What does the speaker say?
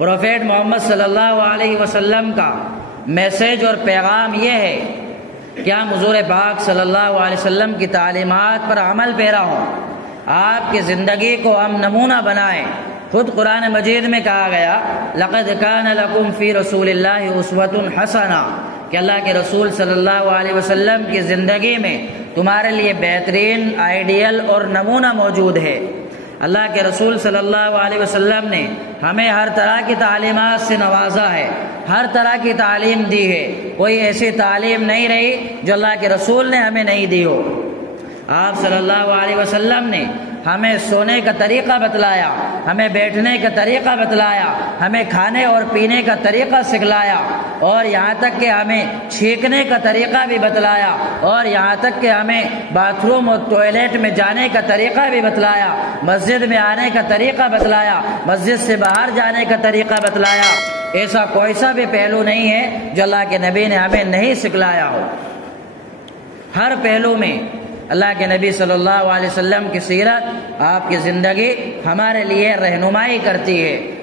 Prophet محمد صلی اللہ علیہ وسلم کا میسیج اور پیغام یہ ہے کہ ہم حضور پاک صلی اللہ علیہ وسلم کی تعلیمات پر عمل پیرا ہوں، آپ کی زندگی کو ہم نمونہ بنائیں۔ خود قرآن مجید میں کہا گیا لقد کان لکم فی رسول اللہ اسوۃ حسنہ، کہ اللہ کے رسول صلی اللہ علیہ وسلم کی زندگی میں تمہارے لیے بہترین آئیڈیل اور نمونہ موجود ہے۔ اللہ کے رسول صلی اللہ علیہ وسلم نے ہمیں ہر طرح کی تعلیمات سے نوازا ہے، ہر طرح کی تعلیم دی ہے، کوئی ایسی تعلیم نہیں رہی جو اللہ کے رسول نے ہمیں نہیں دی ہو۔ آپ صلی اللہ علیہ وسلم نے ہمیں سونے کا طریقہ بتلایا، ہمیں بیٹھنے کا طریقہ بتلایا، ہمیں کھانے اور پینے کا طریقہ سکھلایا، اور یہاں تک کہ ہمیں چھینکنے کا طریقہ بھی بتلایا، اور یہاں تک کہ ہمیں باتھ روم اور ٹوائلٹ میں جانے کا طریقہ بھی بتلایا، مسجد میں آنے کا طریقہ بتلایا، مسجد سے باہر جانے کا طریقہ بتلایا۔ ایسا کوئی سا بھی پہلو نہیں ہے جو اللہ کے نبی نے ہمیں نہیں سکھلایا ہو۔ ہر پہلو میں اللہ کے نبی صلی اللہ علیہ وسلم کی سیرت، آپ کی زندگی ہمارے لیے رہنمائی کرتی ہے۔